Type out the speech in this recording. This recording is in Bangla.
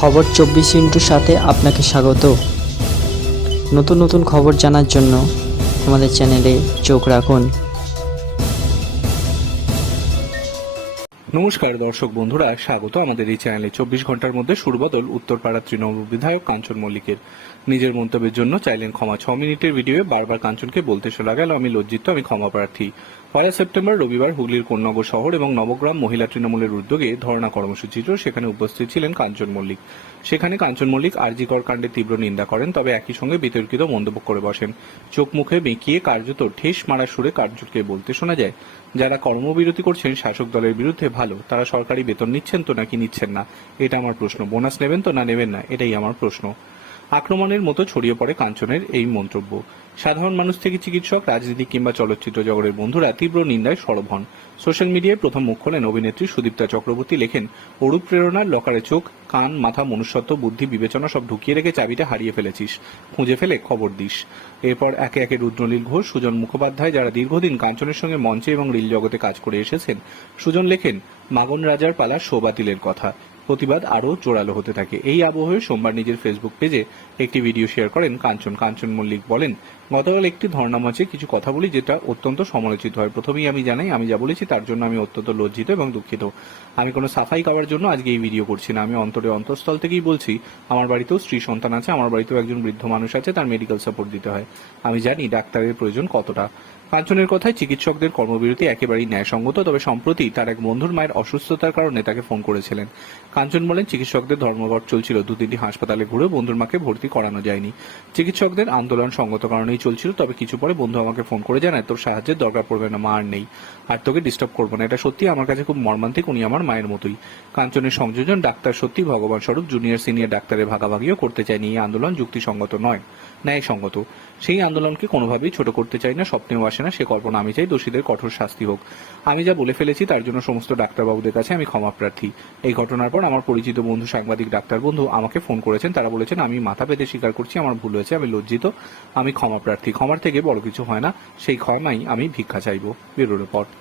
খবর চব্বিশ ইন্টুর সাথে আপনাকে স্বাগত। নতুন নতুন খবর জানার জন্য আমাদের চ্যানেলে চোখ রাখুন। নমস্কার দর্শক বন্ধুরা, স্বাগত আমাদের এই চ্যানেলে। চব্বিশ ঘণ্টার মধ্যে সুরবদল, উত্তরপাড়া তৃণমূল বিধায়ক কাঞ্চন মল্লিকের। নিজের মন্তব্যের জন্য চাইলেন ক্ষমা। ছ মিনিটের ভিডিওয়ে বারবার কাঞ্চনকে বলতে শোনা গেল, আমি লজ্জিত, আমি ক্ষমা প্রার্থী। পয়লা সেপ্টেম্বর রবিবার হুগলির কোন্নগর শহর এবং নবগ্রাম মহিলা তৃণমূলের উদ্যোগে ধর্ণা কর্মসূচি ছিল, সেখানে উপস্থিত ছিলেন কাঞ্চন মল্লিক। সেখানে কাঞ্চন মল্লিক আরজিকর কাণ্ডে তীব্র নিন্দা করেন, তবে একই সঙ্গে বিতর্কিত মন্তব্য করে বসেন। চোখ মুখে বেঁকিয়ে কার্যত ঠেস মারা সুরে কার্যকে বলতে শোনা যায়, যারা কর্মবিরতি করছেন শাসক দলের বিরুদ্ধে ভালো, তারা সরকারি বেতন নিচ্ছেন তো নাকি নিচ্ছেন না? এটা আমার প্রশ্ন, বোনাস নেবেন তো না নেবেন না? এটাই আমার প্রশ্ন। আক্রমণের মতো ছড়িয়ে পড়ে কাঞ্চনের এই মন্তব্য। সাধারণ মানুষ থেকে চিকিৎসক, রাজনীতি কিংবা চলচ্চিত্র জগতের বন্ধুরা তীব্র নিন্দায় সরব হন। সোশ্যাল মিডিয়ায় প্রথম মুখ খোলেন অভিনেত্রী সুদীপ্তা চক্রবর্তী লেখেন, অরূপ প্রেরণার লকারে চোখ, কান, মাথা, মনুষ্যত্ব, বুদ্ধি, বিবেচনা সব ঢুকিয়ে রেখে চাবিটা হারিয়ে ফেলেছিস। খুঁজে ফেলে খবর দিস। এরপর একে একে রুদ্রনীল ঘোষ, সুজন মুখোপাধ্যায় যারা দীর্ঘদিন কাঞ্চনের সঙ্গে মঞ্চে এবং রিল জগতে কাজ করে এসেছেন, সুজন লেখেন, মাগন রাজার পালা শোবাতিলের কথা। প্রতিবাদ আরও জোরালো হতে থাকে। এই আবহে সোমবার নিজের ফেসবুক পেজে একটি ভিডিও শেয়ার করেন কাঞ্চন। কাঞ্চন মল্লিক বলেন, গতকাল একটি ধর্ণা মঞ্চে কিছু কথা বলি যেটা অত্যন্ত সমালোচিত হয়। প্রথমেই আমি জানাই, আমি যা বলেছি তার জন্য আমি অত্যন্ত লজ্জিত এবং দুঃখিত। আমি কোনো সাফাই করার জন্য আজকে এই ভিডিও করছি না। আমি অন্তরে অন্তঃস্থল থেকেই বলছি, আমার বাড়িতেও স্ত্রী সন্তান আছে, আমার বাড়িতেও একজন বৃদ্ধ মানুষ আছে, তার মেডিকেল সাপোর্ট দিতে হয়। আমি জানি ডাক্তারের প্রয়োজন কতটা। কাঞ্চনের কথায় চিকিৎসকদের কর্মবিরতি একেবারেই ন্যায়সঙ্গত, তবে সম্প্রতি তার এক বন্ধুর মায়ের অসুস্থতার কারণে তাকে ফোন করেছিলেন। কাঞ্চন বলেন চিকিৎসকদের ধর্মঘট চলছিল। দু তিনটি হাসপাতালে ঘুরে বন্ধুর মাকে ভর্তি করানো যায়নি। চিকিৎসকদের আন্দোলন সঙ্গত কারণেই চলছিল, তবে কিছু পরে বন্ধু আমাকে ফোন করে জানায়, তোর সাহায্যের দরকার পড়বে না, মা আর নেই। আর তোকে ডিস্টার্ব করব না। এটা সত্যি আমার কাছে খুব মর্মান্তিক, উনি আমার মায়ের মতোই। কাঞ্চনের সংযোজন ডাক্তার সত্যি ভগবান স্বরূপ জুনিয়র সিনিয়র ডাক্তারের ভাগাভাগিও করতে চায়নি। এই আন্দোলন যুক্তিসঙ্গত নয়, ন্যায়সঙ্গত। সেই আন্দোলনকে কোনোভাবেই ছোট করতে চাই না, স্বপ্নেও আসে না। সে কল্পনা, আমি চাই দোষীদের কঠোর শাস্তি হোক। আমি যা বলে ফেলেছি, তার জন্য সমস্ত ডাক্তারবাবুদের কাছে আমি ক্ষমা প্রার্থী। এই ঘটনার পর আমার পরিচিত বন্ধু, সাংবাদিক, ডাক্তার বন্ধু আমাকে ফোন করেছেন। তারা বলেছেন, আমি মাথা পেতে স্বীকার করছি, আমার ভুল হয়েছে, আমি লজ্জিত, আমি ক্ষমা প্রার্থী। ক্ষমার থেকে বড় কিছু হয় না, সেই ক্ষমাই আমি ভিক্ষা চাইব। Bureau report.